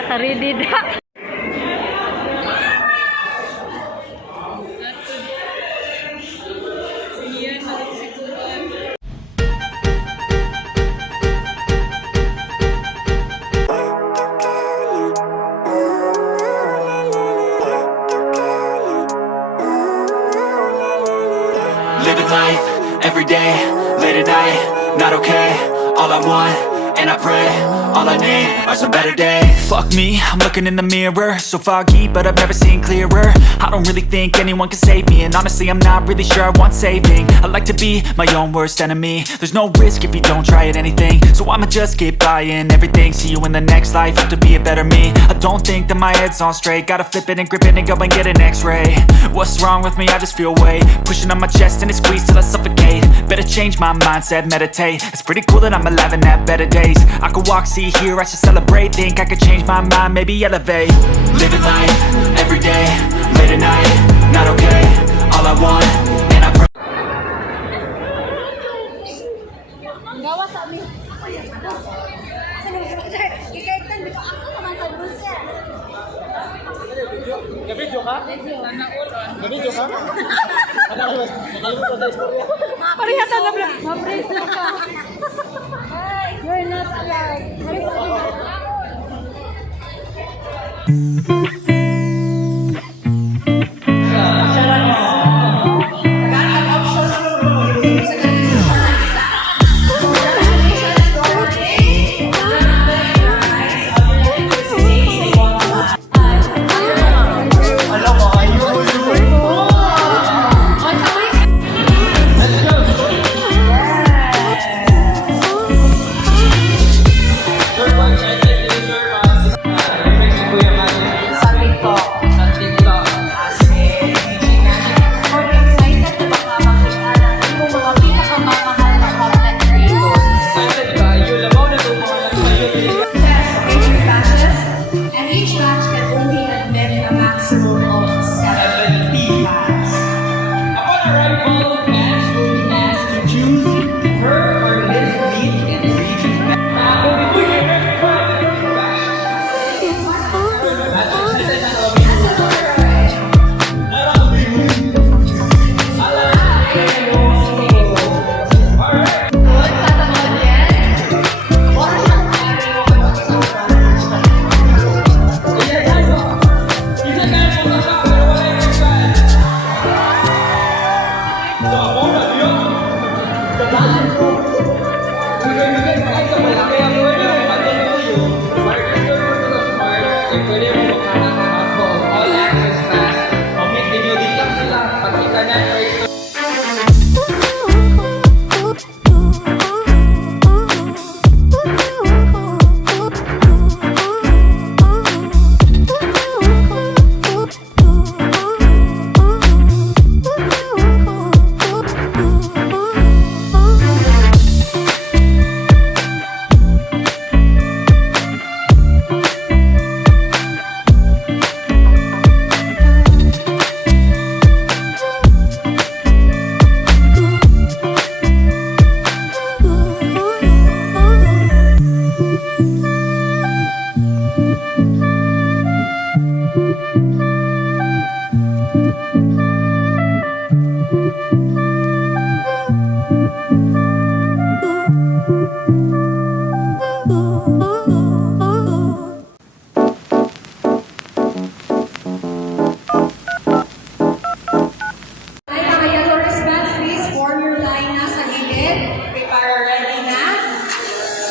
Naka-ready na. Living life, everyday, late at night, not okay. All I want, and I pray, all I need are some better days. Fuck me, I'm looking in the mirror, so foggy, but I've never seen clearer. I don't really think anyone can save me, and honestly I'm not really sure I want saving. I like to be my own worst enemy. There's no risk if you don't try at anything, so I'ma just keep buying everything. See you in the next life, have to be a better me. I don't think that my head's on straight, gotta flip it and grip it and go and get an x-ray. What's wrong with me? I just feel weight pushing on my chest and it squeezes till I suffocate. Better change my mindset, meditate. It's pretty cool that I'm alive and have better days. I could walk, see, hear, I should celebrate. Think I could change my mind, maybe elevate. Living life, everyday, late at night, not okay. All I want, and I pray. Gawa sa amin. Ikaitan, di ko ako naman sa bulsa. Gabidyo ka? Gabidyo ka? Nakalimutan sa istorya. Parihata na bro. Ma-praise na ka. You're not allowed.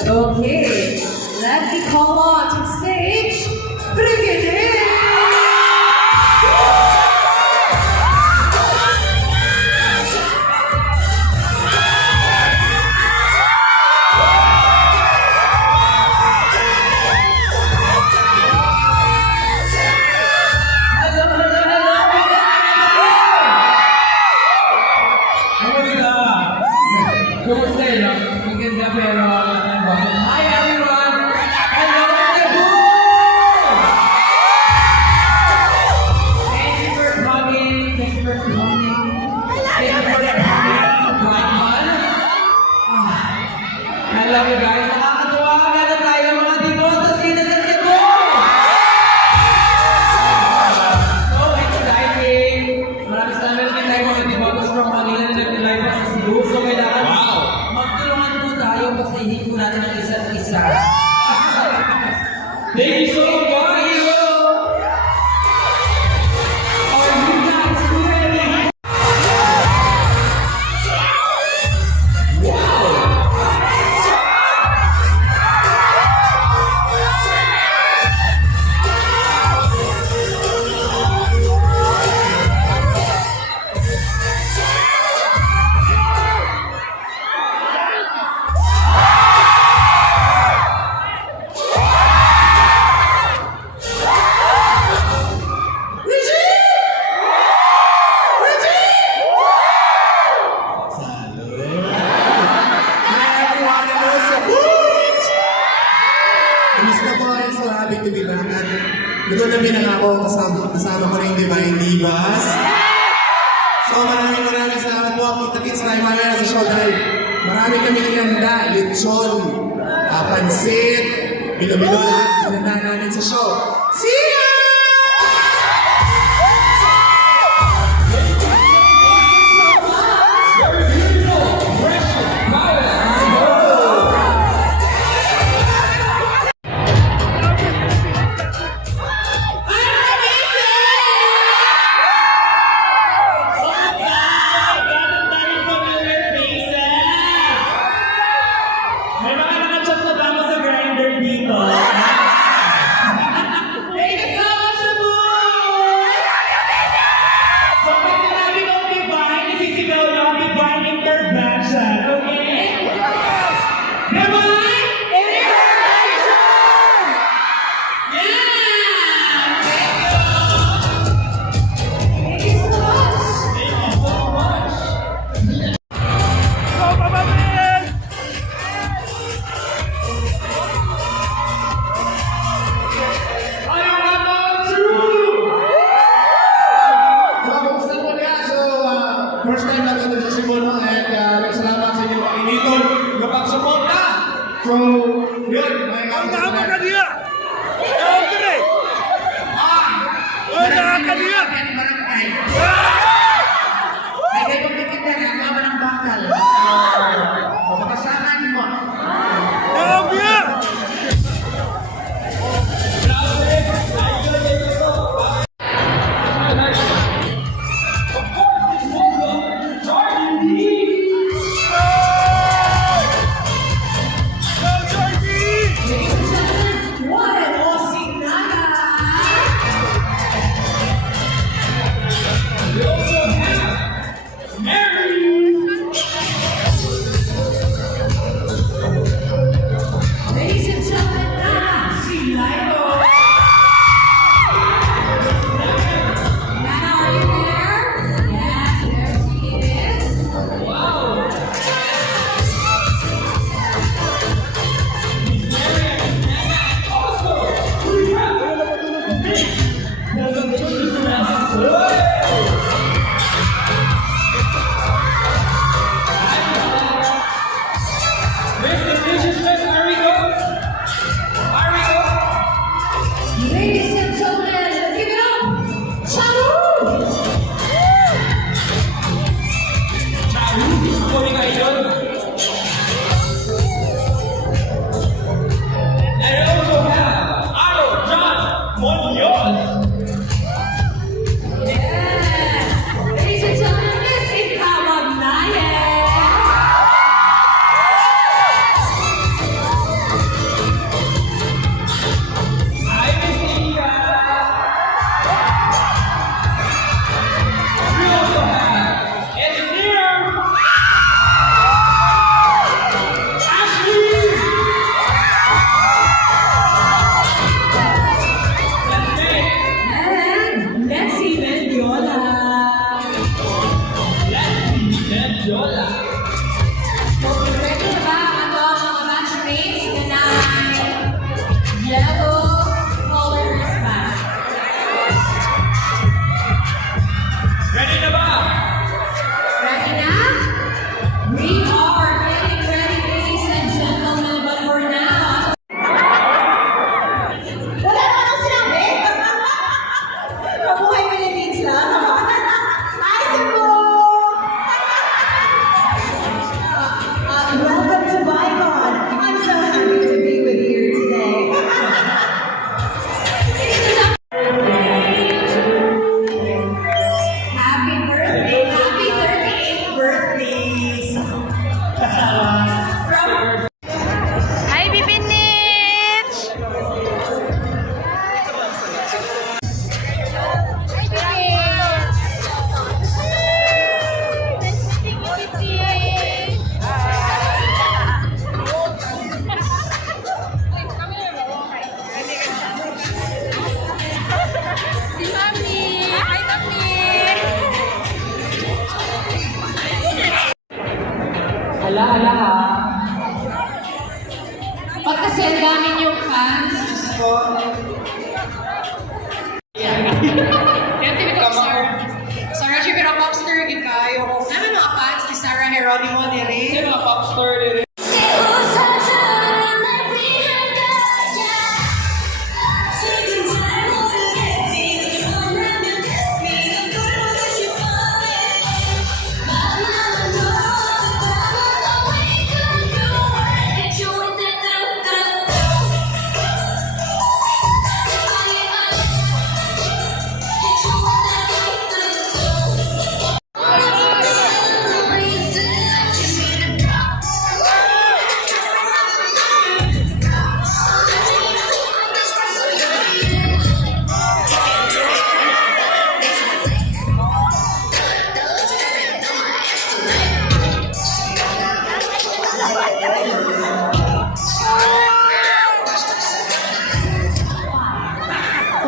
Okay, let me call on to stage, bring it in! Kumusta yun? Maganda pero hi everyone! Hello Cebu! Thank you so much. Ito na pinangako kasama ko na yung Divine Divas. So maraming salamat po. Kita-kits tayo mamaya sa show dahil marami kami inanda, lechon, pansit, bilo-bilo lahat. Inanda namin sa show. See ya! First time lang ito sa Simuno at nagsalamat sa inyo dito na pagsuporta. So, yun. Ang naman ka niya! Ang kere! Ang naman ka niya! Ay, kayo pagkikita na ang naman ng bakal. Pagkasaman mo. Ang niya!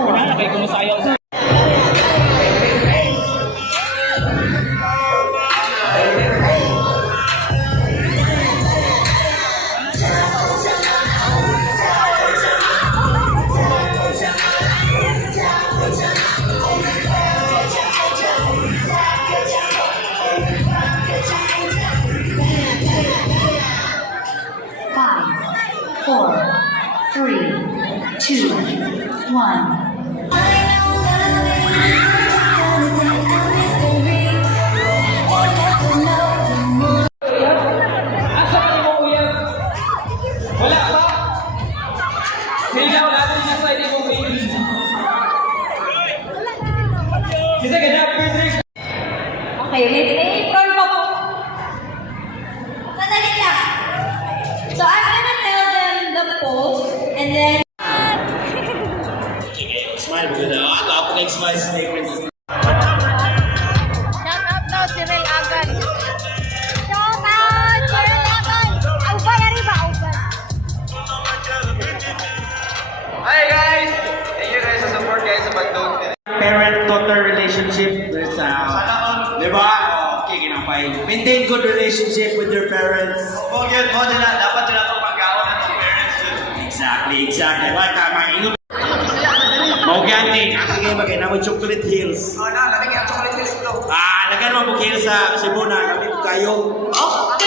Wala na kayo kumusayaw. 1. Asa ka ni mo uyab? Wala pa? Sigaw natin siya sa hindi mong baby. Kasi ganyan, Patrick. Okay, may turn pa po. Sandali lang. So I'm gonna tell them the post and then Smile mo na. Ako nag-smile statement. Shout out daw si Rel Agan. Shout out si Rel Agan. Aubay, ari ba? Aubay. Hi guys! Thank you guys sa support guys sa Bandung. Parent-daughter relationship. There's di ba? Okay, ginapay. Maintain good relationship with your parents. Kung yun mo nila, dapat nila itong pag-awang ng parents yun. Exactly. Right, tama. Ingat. Maugyante. Ang ngayon bagay na mo chocolate hills. Oh na, lamig ang chocolate hills bro. Lagyan mo bukil sa Cebu na. Kayo.